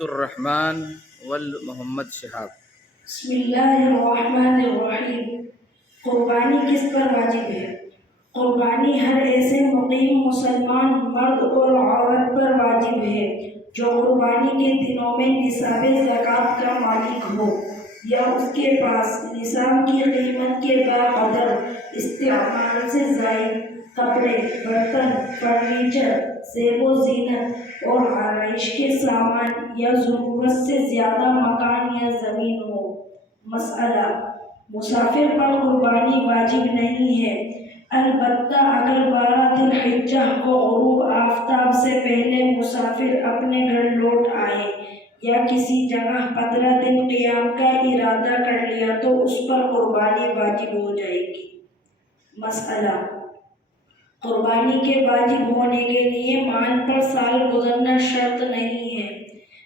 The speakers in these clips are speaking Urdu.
الرحمن محمد شہاب۔ بسم اللہ الرحمن الرحیم۔ قربانی کس پر واجب ہے؟ قربانی ہر ایسے مقیم مسلمان مرد اور عورت پر واجب ہے جو قربانی کے دنوں میں نصاب زکوٰۃ کا مالک ہو یا اس کے پاس نصاب کی قیمت کے برابر استعمال سے زائد کپڑے، برتن، فرنیچر، زیب و زینت اور آرائش کے سامان یا ضرورت سے زیادہ مکان یا زمین ہو۔ مسئلہ: مسافر پر قربانی واجب نہیں ہے، البتہ اگر 12 ذی الحجہ کو غروب آفتاب سے پہلے مسافر اپنے گھر لوٹ آئے یا کسی جگہ 15 دن قیام کا ارادہ کر لیا تو اس پر قربانی واجب ہو جائے گی۔ مسئلہ: قربانی کے واجب ہونے کے لیے مال پر سال گزرنا شرط نہیں ہے،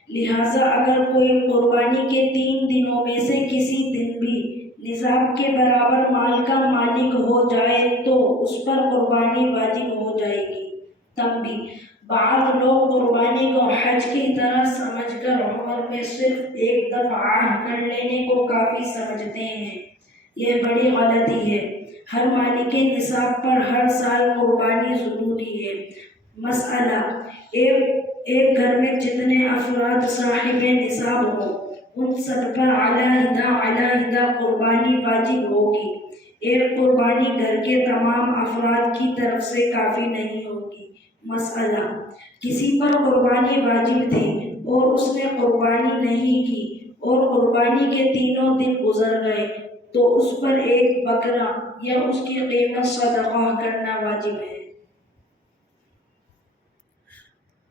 لہٰذا اگر کوئی قربانی کے 3 دنوں میں سے کسی دن بھی نصاب کے برابر مال کا مالک ہو جائے تو اس پر قربانی واجب ہو جائے گی۔ تنبیہ: بعض لوگ قربانی کو حج کی طرح سمجھ کر عمر میں صرف ایک دفعہ کر لینے کو کافی سمجھتے ہیں، یہ بڑی غلطی ہے۔ ہر مالک نصاب پر ہر سال قربانی ضروری ہے۔ مسئلہ: ایک گھر میں جتنے افراد صاحب نصاب ہوں ان سب پر علیحدہ قربانی واجب ہوگی۔ ایک قربانی گھر کے تمام افراد کی طرف سے کافی نہیں ہوگی۔ مسئلہ: کسی پر قربانی واجب تھی اور اس نے قربانی نہیں کی اور قربانی کے 3 دن گزر گئے تو اس پر ایک بکرا یا اس کی قیمت صدقہ کرنا واجب ہے۔